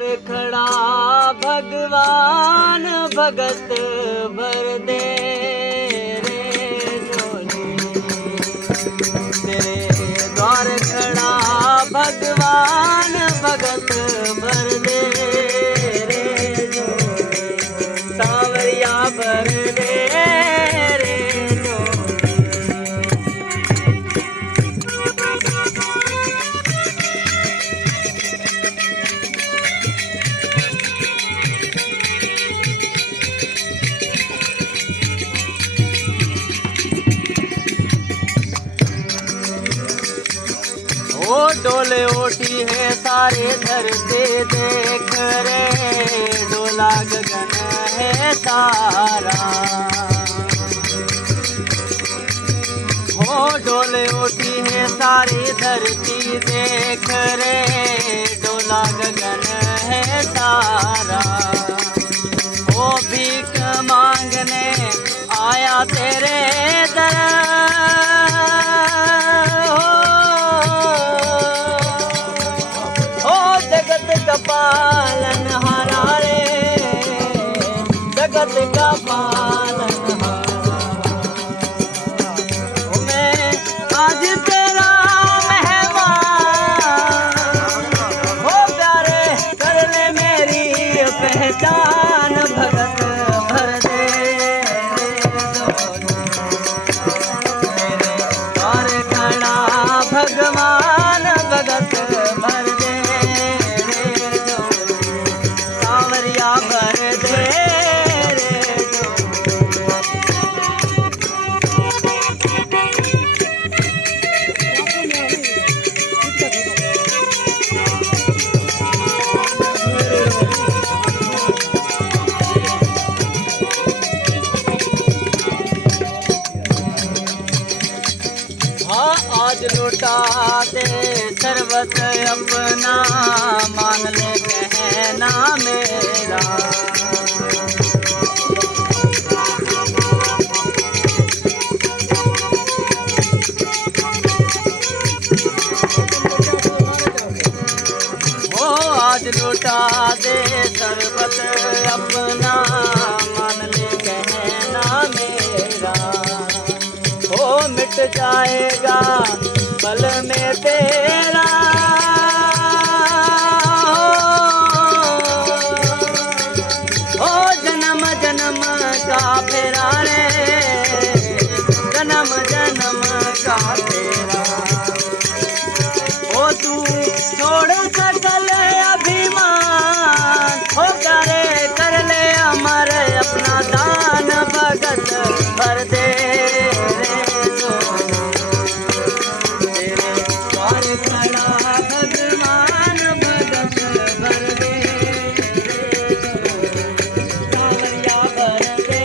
द्वार खड़ा भगवान भगत भर दे रे जोनी। तेरे द्वार खड़ा भगवान भगत भर दे रे जोनी। सांवरिया भर दे रे ओ डोले ओटी है सारे धरते देख रे डोला गगन है सारा। ओ डोले ओटी है सारी धरती देख रे डोला गगन है सारा। ओ भीख मांगने आया तेरे दर पालन हारा रे जगत का पालन हारा। मैं आज तेरा मेहमान हो प्यारे कर ले मेरी पहचान भगत भर दे मेरे द्वार खड़ा भगवान भगत भर दे भर दे रे हाँ आज लौटा दे सर्वत अपना मान ले कहना मेरा। ओ आज लौटा दे सर्वत अपना मान ले कहना मेरा। ओ मिट जाएगा पल में तेरा ओ जन्म जन्म का फेरा रे जन्म जन्म का फेरा। ओ तू छोड़ सकल अभिमान हो करे कर ले अमर अपना दान भगत भर दे रे तेरे द्वार खड़ा भगवान भगत भर दे सांवरिया भर दे।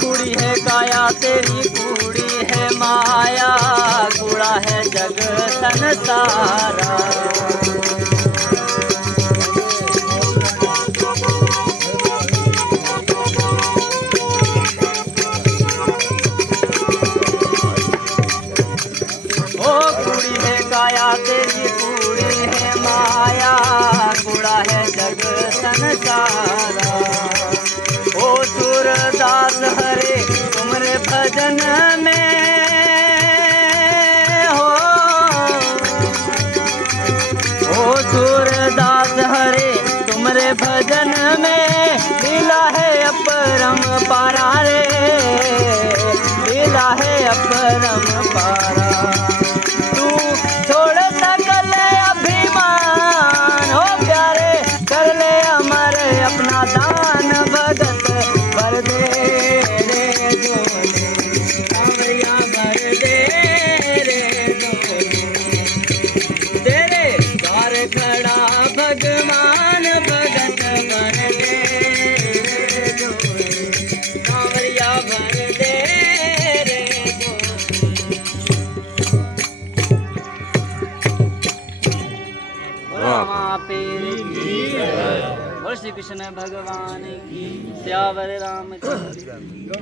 कुड़ी है काया तेरी कुड़ी है माया कूड़ा है जग संसारा। ओ कुड़ी है काया तेरी कुड़ी है माया कूड़ा है जग संसारा। ओ सूरदास हरे तुमरे भजन में हो रामा पीर की जय। बोल श्री कृष्ण भगवान की, सियावर रामचंद्र।